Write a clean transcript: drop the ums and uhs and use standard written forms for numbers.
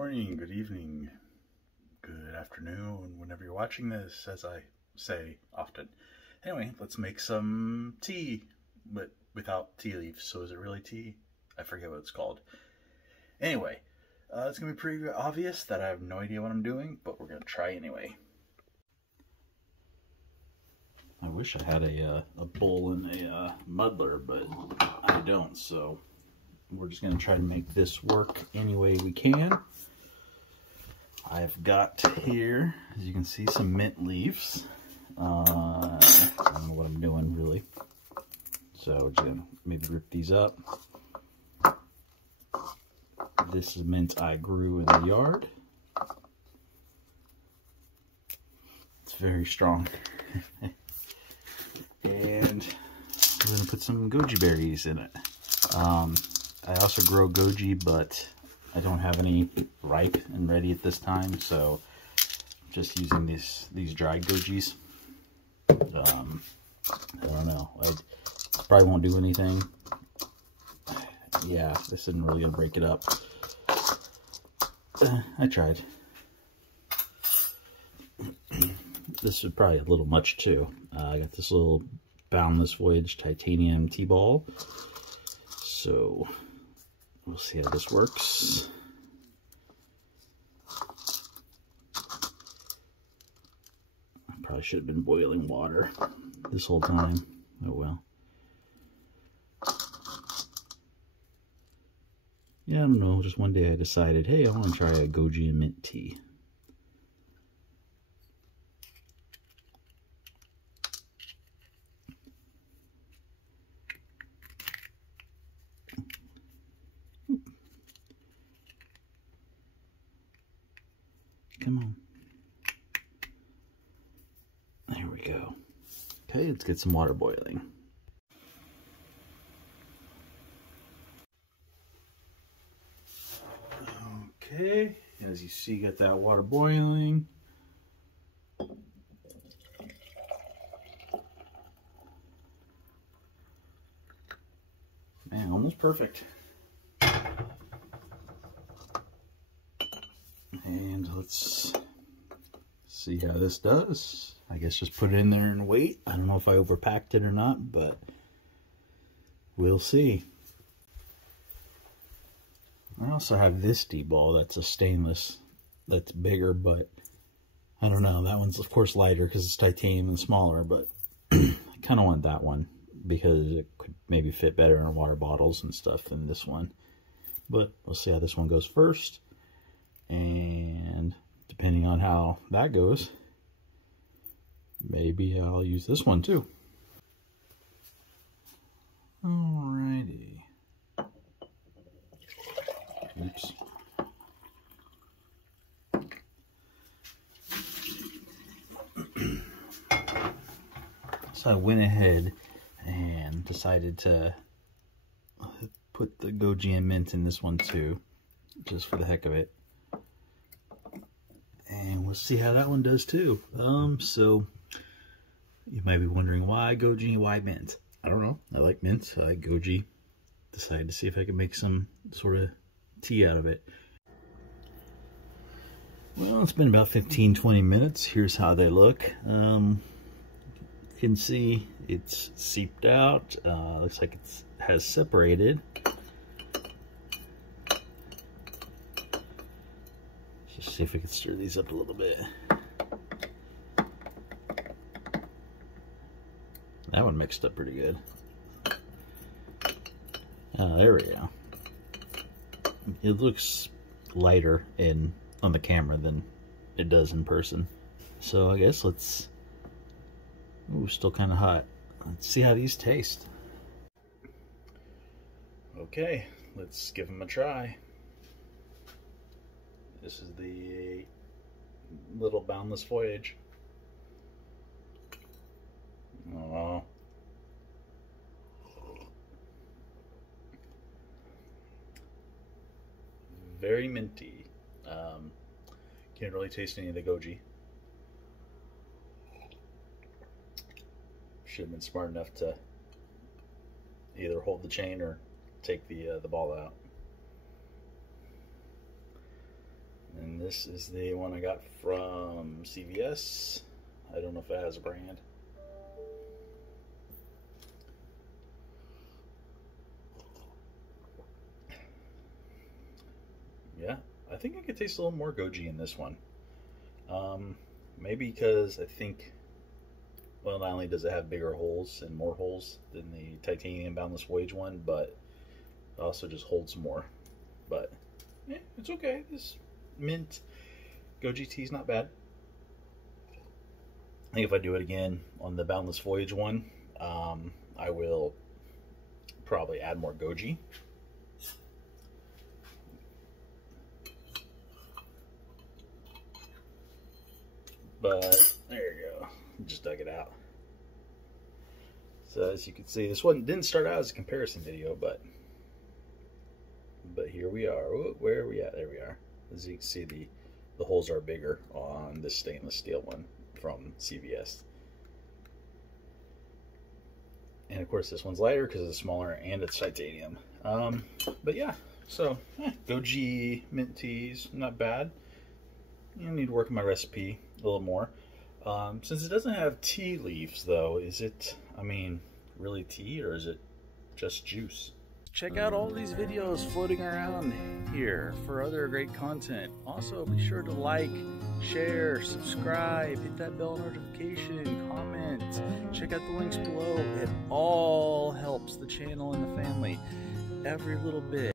morning, good evening, good afternoon, whenever you're watching this, as I say often. Anyway, let's make some tea, but without tea leaves. So is it really tea? I forget what it's called. Anyway, it's going to be pretty obvious that I have no idea what I'm doing, but we're going to try anyway. I wish I had a bowl and a muddler, but I don't, so we're just going to try to make this work any way we can. I've got here, as you can see, some mint leaves. I don't know what I'm doing, really. So just going to maybe rip these up. This is mint I grew in the yard. It's very strong. And we're going to put some goji berries in it. I also grow goji, but I don't have any ripe and ready at this time, so I'm just using these dried gojis. I don't know. I probably won't do anything. Yeah, this isn't really gonna break it up. I tried. This is probably a little much too. I got this little Boundless Voyage titanium tea ball, so we'll see how this works. I probably should have been boiling water this whole time. Oh well. Yeah, I don't know. Just one day I decided, hey, I want to try a goji and mint tea. Come on. There we go. Okay, let's get some water boiling. Okay, as you see, got that water boiling. Man, almost perfect. And let's see how this does. I guess just put it in there and wait. I don't know if I overpacked it or not, but we'll see. I also have this tea ball that's a stainless, that's bigger, but I don't know. That one's, of course, lighter because it's titanium and smaller, but I kind of want that one because it could maybe fit better in water bottles and stuff than this one. But we'll see how this one goes first. And depending on how that goes, maybe I'll use this one too. Alrighty. Oops. So I went ahead and decided to put the goji and mint in this one too, just for the heck of it. And we'll see how that one does too. So you might be wondering why goji, why mint? I don't know. I like mint. I like goji. Decided to see if I could make some sort of tea out of it. Well, it's been about 15-20 minutes. Here's how they look. You can see it's seeped out. Looks like it has separated. Just see if we can stir these up a little bit. That one mixed up pretty good. There we go. It looks lighter on the camera than it does in person. So I guess let's... Ooh, still kind of hot. Let's see how these taste. Okay, let's give them a try. This is the little Boundless Voyage. Aww. Very minty. Can't really taste any of the goji. Should have been smart enough to either hold the chain or take the ball out. And this is the one I got from CVS. I don't know if it has a brand. Yeah, I think I could taste a little more goji in this one. Maybe because I think, well, not only does it have bigger holes and more holes than the titanium Boundless Voyage one, but it also just holds more. But yeah, it's okay. This mint goji tea is not bad. I think if I do it again on the Boundless Voyage one, I will probably add more goji. But there you go, just dug it out. So as you can see, this one didn't start out as a comparison video, but here we are. Where are we at? There we are. As you can see, the holes are bigger on this stainless steel one from CVS. And of course this one's lighter because it's smaller and it's titanium. But yeah, so goji mint teas, not bad. I need to work on my recipe a little more. Since it doesn't have tea leaves though, is it, I mean, really tea or is it just juice? Check out all these videos floating around here for other great content. Also, be sure to like, share, subscribe, hit that bell notification, comment, check out the links below. It all helps the channel and the family. Every little bit.